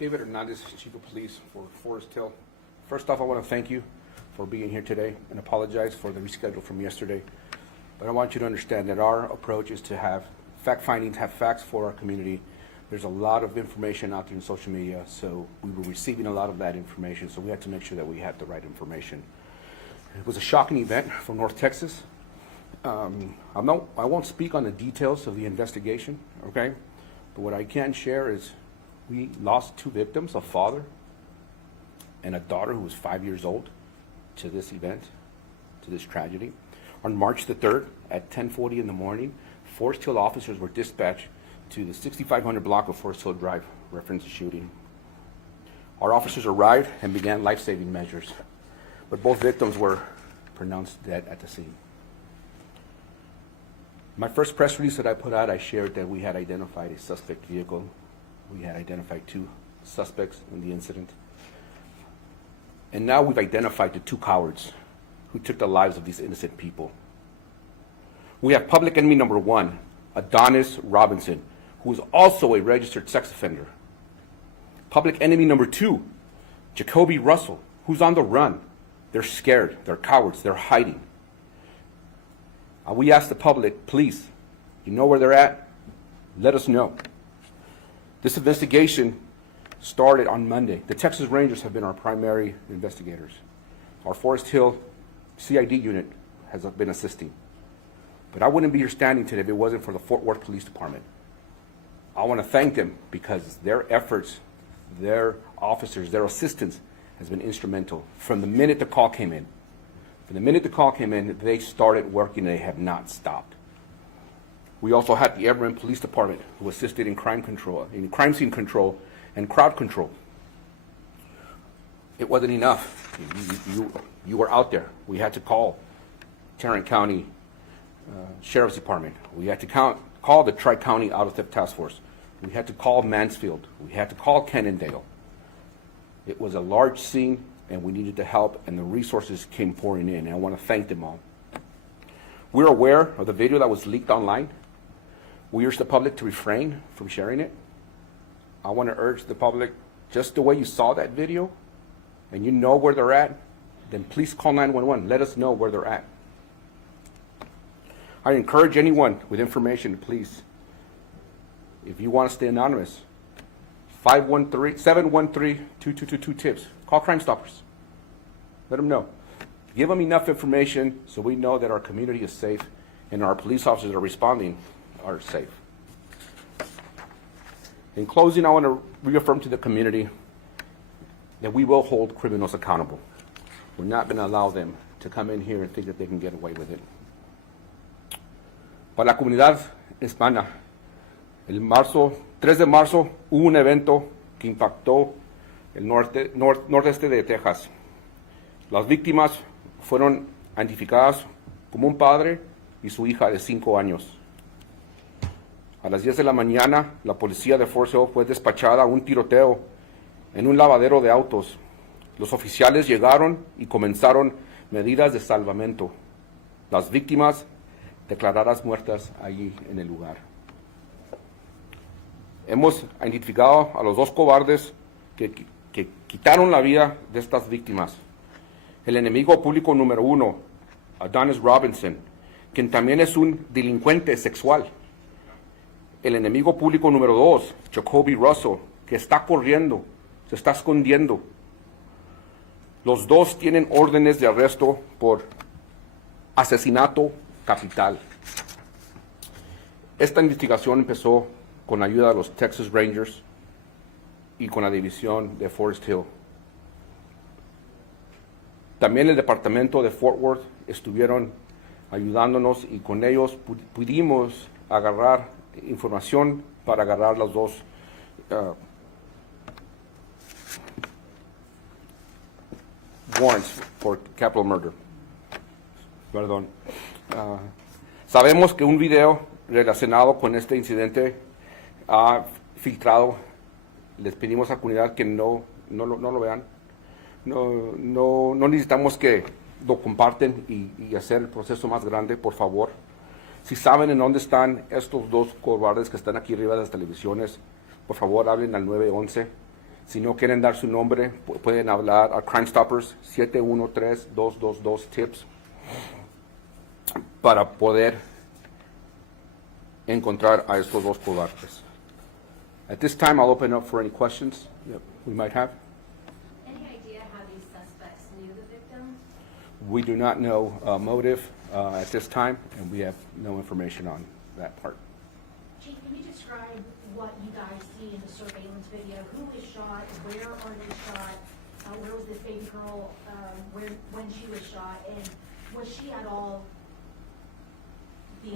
David Hernandez, Chief of Police for Forest Hill. First off, I want to thank you for being here today and apologize for the reschedule from yesterday. But I want you to understand that our approach is to have fact findings, have facts for our community. There's a lot of information out there in social media, so we were receiving a lot of that information, so we had to make sure that we had the right information. It was a shocking event from North Texas. I won't speak on the details of the investigation, okay? But what I can share is we lost two victims, a father and a daughter who was 5 years old, to this event, to this tragedy. On March the 3rd at 10:40 in the morning, Forest Hill officers were dispatched to the 6500 block of Forest Hill Drive, reference the shooting. Our officers arrived and began life-saving measures, but both victims were pronounced dead at the scene. My first press release that I put out, I shared that we had identified a suspect vehicle. We had identified two suspects in the incident. And now we've identified the two cowards who took the lives of these innocent people. We have public enemy number one, Adonis Robinson, who is also a registered sex offender. Public enemy number two, Jacoby Russell, who's on the run. They're scared, they're cowards, they're hiding. We ask the public, please, you know where they're at? Let us know. This investigation started on Monday. The Texas Rangers have been our primary investigators. Our Forest Hill CID unit has been assisting. But I wouldn't be here standing today if it wasn't for the Fort Worth Police Department. I want to thank them because their efforts, their officers, their assistance has been instrumental. From the minute the call came in, they started working and they have not stopped. We also had the Everett Police Department who assisted in crime control, in crime scene control and crowd control. It wasn't enough. You were out there. We had to call Tarrant County Sheriff's Department. We had to call the Tri-County Auto Theft Task Force. We had to call Mansfield. We had to call Cannondale. It was a large scene, and we needed the help, and the resources came pouring in, and I want to thank them all. We're aware of the video that was leaked online. We urge the public to refrain from sharing it. I want to urge the public, just the way you saw that video, and you know where they're at, then please call 911. Let us know where they're at. I encourage anyone with information, please, if you want to stay anonymous, 713-2222 tips. Call Crime Stoppers. Let them know. Give them enough information so we know that our community is safe and our police officers that are responding are safe. In closing, I want to reaffirm to the community that we will hold criminals accountable. We're not going to allow them to come in here and think that they can get away with it. Para la comunidad hispana, el 3 de marzo hubo un evento que impactó el nordeste de Texas. Las víctimas fueron identificadas como un padre y su hija de 5 años. A las 10 de la mañana, la policía de Forest Hill fue despachada a un tiroteo en un lavadero de autos. Los oficiales llegaron y comenzaron medidas de salvamento. Las víctimas declaradas muertas allí en el lugar. Hemos identificado a los dos cobardes que quitaron la vida de estas víctimas. El enemigo público número 1, Adonis Robinson, quien también es un delincuente sexual. El enemigo público número 2, Jacoby Russell, que está corriendo, se está escondiendo. Los dos tienen órdenes de arresto por asesinato capital. Esta investigación empezó con la ayuda de los Texas Rangers y con la división de Forest Hill. También el departamento de Fort Worth estuvieron ayudándonos y con ellos pudimos agarrar información para agarrar los dos warrants for capital murder. Perdón. Sabemos que un video relacionado con este incidente ha filtrado. Les pedimos a la comunidad que no lo vean. No necesitamos que lo comparten y hacer el proceso más grande, por favor. Si saben en dónde están estos dos cobardes que están aquí arriba de las televisiones, por favor hablen al 911. Si no quieren dar su nombre, pueden hablar a Crime Stoppers 713-222-TIPS para poder encontrar a estos dos cobardes. At this time, I'll open up for any questions that we might have. Any idea how these suspects knew the victim? We do not know motive at this time, and we have no information on that part. Chief, can you describe what you guys see in the surveillance video? Who was shot? Where are they shot? Where was this baby girl when she was shot? And was she at all the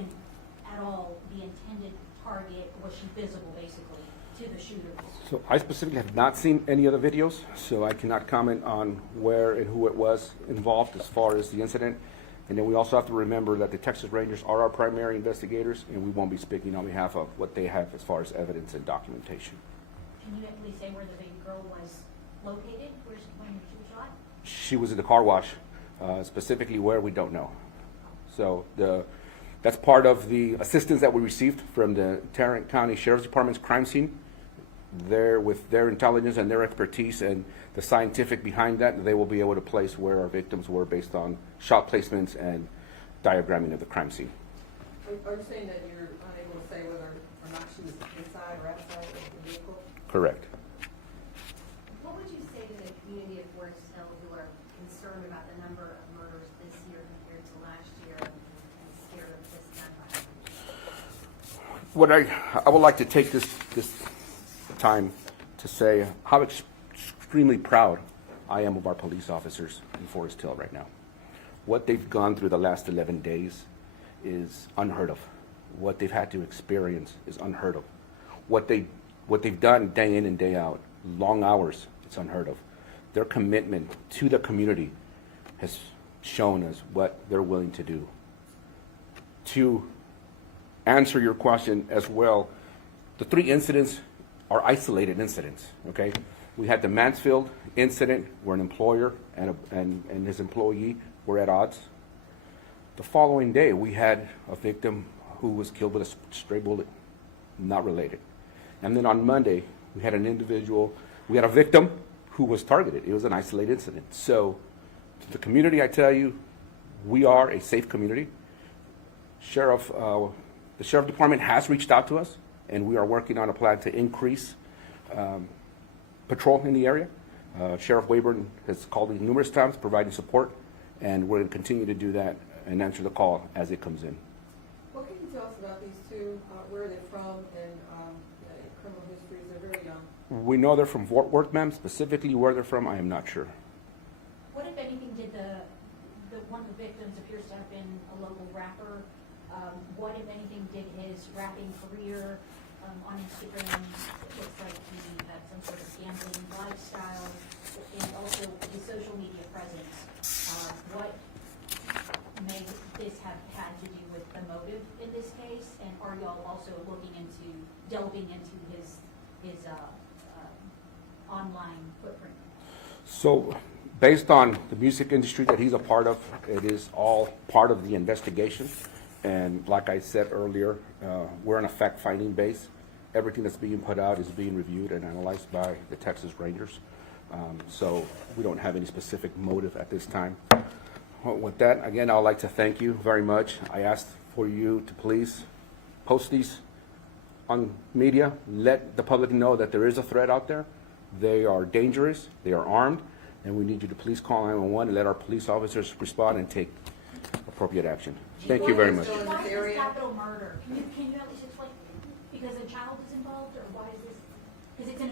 intended target? Was she visible, basically, to the shooters? So I specifically have not seen any of the videos, so I cannot comment on where and who it was involved as far as the incident. And then we also have to remember that the Texas Rangers are our primary investigators, and we won't be speaking on behalf of what they have as far as evidence and documentation. Can you at least say where the baby girl was located, when she was shot? She was in the car wash, specifically where we don't know. So that's part of the assistance that we received from the Tarrant County Sheriff's Department's crime scene. There, with their intelligence and their expertise and the scientific behind that, they will be able to place where our victims were based on shot placements and diagramming of the crime scene. Are you saying that you're unable to say whether or not she was inside or outside of the vehicle? Correct. What would you say to the community of Forest Hill who are concerned about the number of murders this year compared to last year and scared of this gun violence? What I would like to take this time to say how extremely proud I am of our police officers in Forest Hill right now. What they've gone through the last 11 days is unheard of. What they've had to experience is unheard of. What they've done day in and day out, long hours, it's unheard of. Their commitment to the community has shown us what they're willing to do. To answer your question as well, the 3 incidents are isolated incidents, okay? We had the Mansfield incident where an employer and his employee were at odds. The following day, we had a victim who was killed with a stray bullet, not related. And then on Monday, we had a victim who was targeted. It was an isolated incident. So to the community, I tell you, we are a safe community. The Sheriff Department has reached out to us, and we are working on a plan to increase patrol in the area. Sheriff Wayburn has called me numerous times, providing support, and we're going to continue to do that and answer the call as it comes in. What can you tell us about these two? Where are they from and criminal histories? They're very young. We know they're from Fort Worth, ma'am. Specifically where they're from, I am not sure. What, if anything, did one of the victims appears to have been a local rapper? What, if anything, did his rapping career on Instagram? It looks like he had some sort of gambling lifestyle, and also his social media presence. What may this have had to do with the motive in this case? And are y'all also delving into his online footprint? So based on the music industry that he's a part of, it is all part of the investigation. And like I said earlier, we're on a fact-finding base. Everything that's being put out is being reviewed and analyzed by the Texas Rangers. So we don't have any specific motive at this time. With that, again, I would like to thank you very much. I asked for you to please post these on media. Let the public know that there is a threat out there. They are dangerous, they are armed, and we need you to please call 911 and let our police officers respond and take appropriate action. Thank you very much. Why is this capital murder? Can you at least explain? Because a child is involved, or why is this? Because it's an